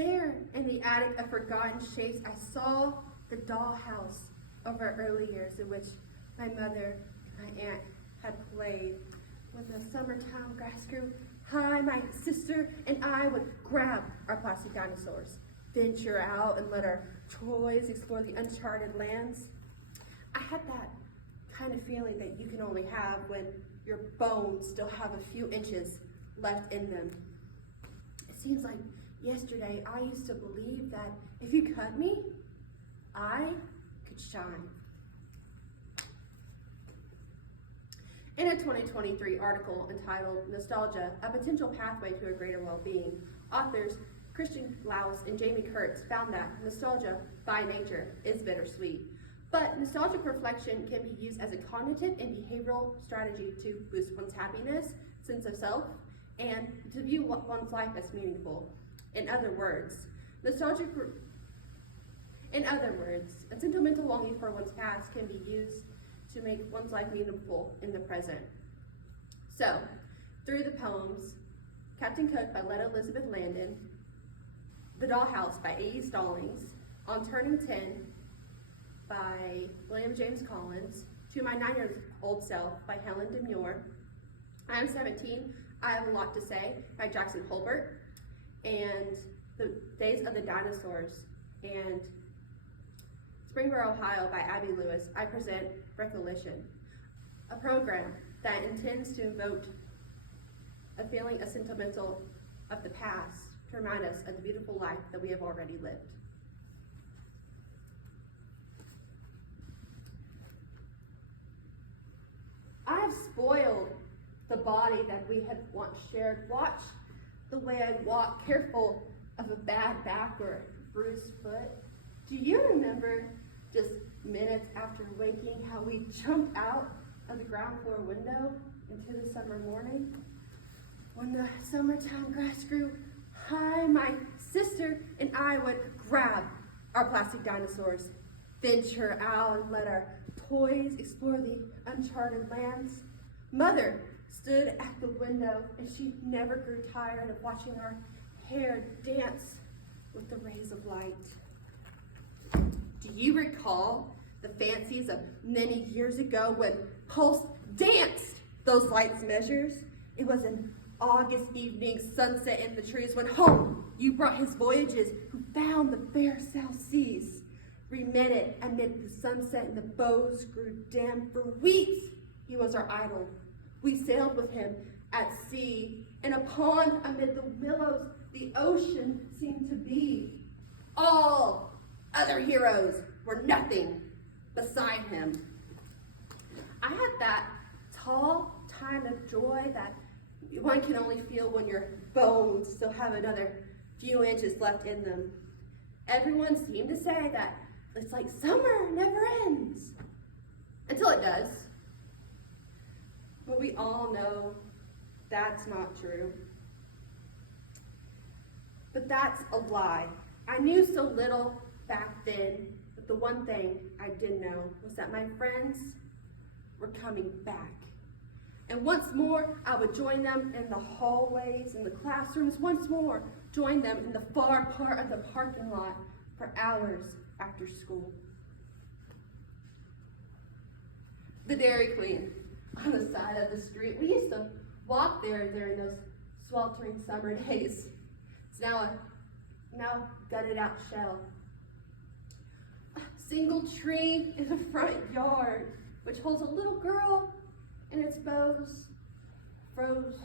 There, in the attic of forgotten shapes, I saw the dollhouse of our early years in which my mother and my aunt had played. When the summertime grass grew high, my sister and I would grab our plastic dinosaurs, venture out and let our toys explore the uncharted lands. I had that kind of feeling that you can only have when your bones still have a few inches left in them. It seems like yesterday I used to believe that if you cut me, I could shine. In a 2023 article entitled Nostalgia, A Potential Pathway to a Greater Well-Being, authors Christian Laus and Jamie Kurtz found that nostalgia, by nature, is bittersweet. But nostalgic reflection can be used as a cognitive and behavioral strategy to boost one's happiness, sense of self, and to view one's life as meaningful. In other words, a sentimental longing for one's past can be used to make one's life meaningful in the present. So, through the poems, Captain Cook by Letta Elizabeth Landon, The Dollhouse by A.E. Stallings, On Turning 10 by William James Collins, To My 9-Year-Old Self by Helen Demure, I Am 17, I Have a Lot to Say by Jackson Holbert, and The Days of the Dinosaurs and Springboro, Ohio by Abby Lewis, I present Recollection, a program that intends to invoke a feeling of sentimental of the past to remind us of the beautiful life that we have already lived. I have spoiled the body that we had once shared. Watch the way I walk, careful of a bad back or bruised foot. Do you remember just minutes after waking how we jumped out of the ground floor window into the summer morning? When the summertime grass grew high, my sister and I would grab our plastic dinosaurs, venture out and let our toys explore the uncharted lands. Mother stood at the window and she never grew tired of watching our hair dance with the rays of light. Do you recall the fancies of many years ago when Pulse danced those lights measures? It was an August evening, sunset in the trees, when home you brought his voyages, who found the fair South Seas. Remitted amid the sunset and the bows grew dim. For weeks he was our idol. We sailed with him at sea. In a pond amid the willows, the ocean seemed to be. All other heroes were nothing beside him. I had that tall time of joy that one can only feel when your bones still have another few inches left in them. Everyone seemed to say that it's like summer never ends, until it does. But we all know that's not true. But that's a lie. I knew so little back then, but the one thing I did know was that my friends were coming back. And once more, I would join them in the hallways, in the classrooms, once more, join them in the far part of the parking lot for hours after school. The Dairy Queen on the side of the street. We used to walk there during those sweltering summer days. It's now a gutted out shell. A single tree in the front yard, which holds a little girl and its bows froze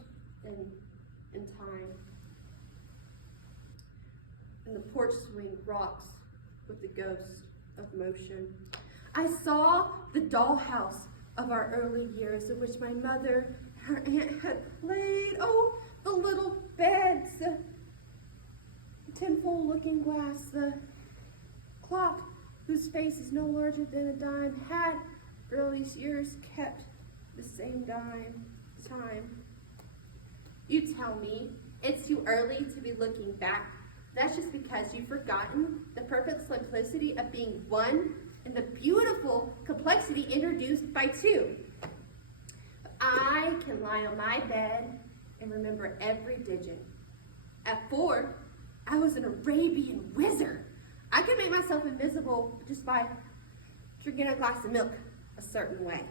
in time. And the porch swing rocks with the ghost of motion. I saw the dollhouse of our early years in which my mother and her aunt had played. Oh, the little beds, the tinfoil looking glass, the clock whose face is no larger than a dime had for all these years kept the same time. You tell me it's too early to be looking back. That's just because you've forgotten the perfect simplicity of being one and the beautiful complexity introduced by two. I can lie on my bed and remember every digit. At 4, I was an Arabian wizard. I could make myself invisible just by drinking a glass of milk a certain way.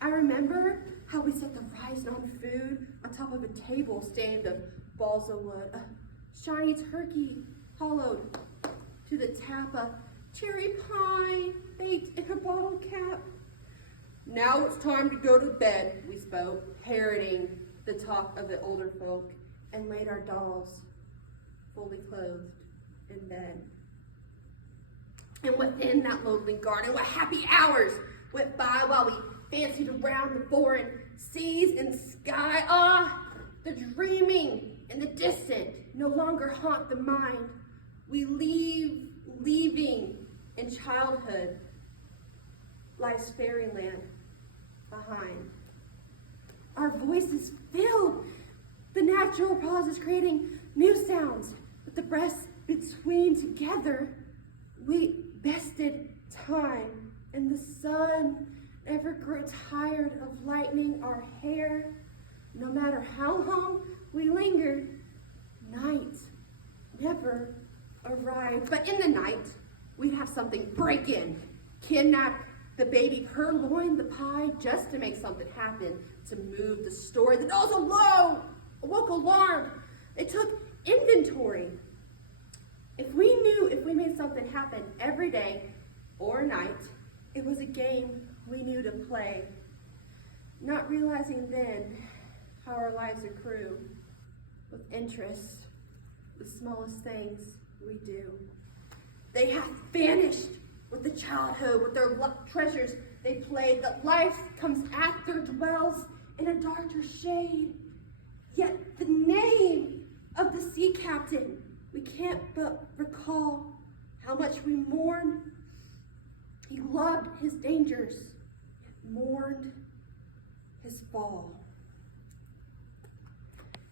I remember how we set the rising on food on top of a table stained of balsa wood, a shiny turkey hollowed to the tap, a cherry pie baked in a bottle cap. Now it's time to go to bed, we spoke, parroting the talk of the older folk, and laid our dolls fully clothed in bed. And within that lonely garden, what happy hours went by while we fancied around the foreign seas and sky. Ah, the dreaming and the distant no longer haunt the mind. We leaving in childhood lies fairyland behind. Our voices filled the natural pauses, creating new sounds with the breaths between. Together we bested time, and the sun never grew tired of lightening our hair. No matter how long we lingered, night never arrived. But in the night, we'd have something break in, kidnap the baby, purloin the pie, just to make something happen, to move the story. The dolls awoke alarmed. They took inventory. If we knew if we made something happen every day or night, it was a game we knew to play, not realizing then how our lives accrue with interest, the smallest things we do. They have vanished with the childhood, with their treasures they played, that life comes after, dwells in a darker shade. Yet the name of the sea captain, we can't but recall how much we mourn. He loved his dangers, yet mourned his fall.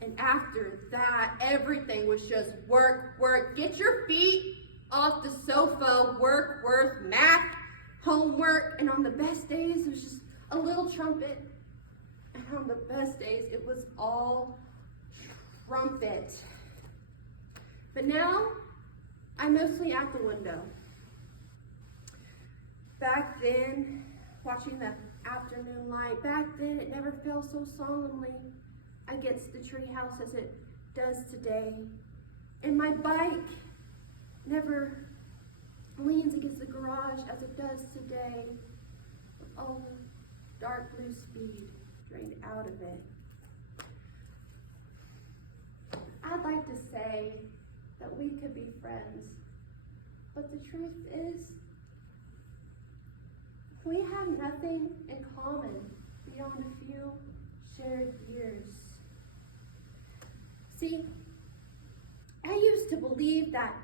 And after that, everything was just work, work. Get your feet off the sofa, work, math, homework. And on the best days, it was just a little trumpet. And on the best days, it was all trumpet. But now, I'm mostly at the window. Back then, watching the afternoon light, back then it never fell so solemnly against the treehouse as it does today. And my bike never leans against the garage as it does today, with all the dark blue speed drained out of it. I'd like to say that we could be friends, but the truth is, we have nothing in common beyond a few shared years. See, I used to believe that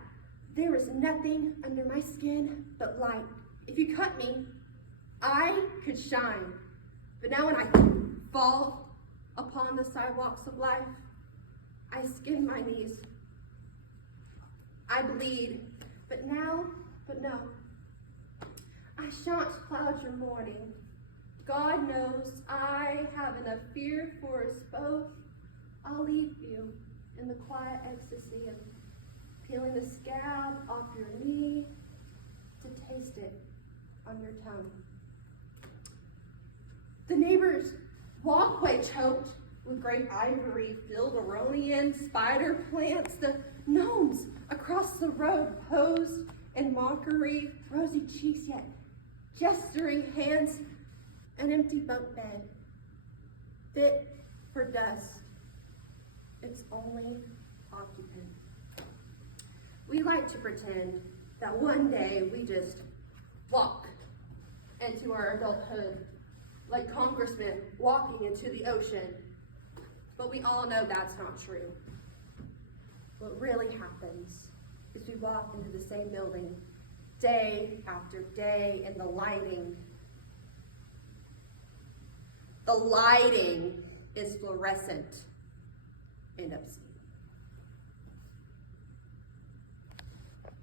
there was nothing under my skin but light. If you cut me, I could shine. But now when I fall upon the sidewalks of life, I skin my knees. I bleed, but no, I shan't cloud your morning. God knows I have enough fear for us both. I'll leave you in the quiet ecstasy of peeling the scab off your knee to taste it on your tongue. The neighbor's walkway choked with great ivory, filled Aronian spider plants. The gnomes across the road posed in mockery, rosy cheeks yet gesturing hands, an empty bunk bed, fit for dust, its only occupant. We like to pretend that one day we just walk into our adulthood like congressmen walking into the ocean, but we all know that's not true. What really happens is we walk into the same building day after day, and the lighting is fluorescent and obscure.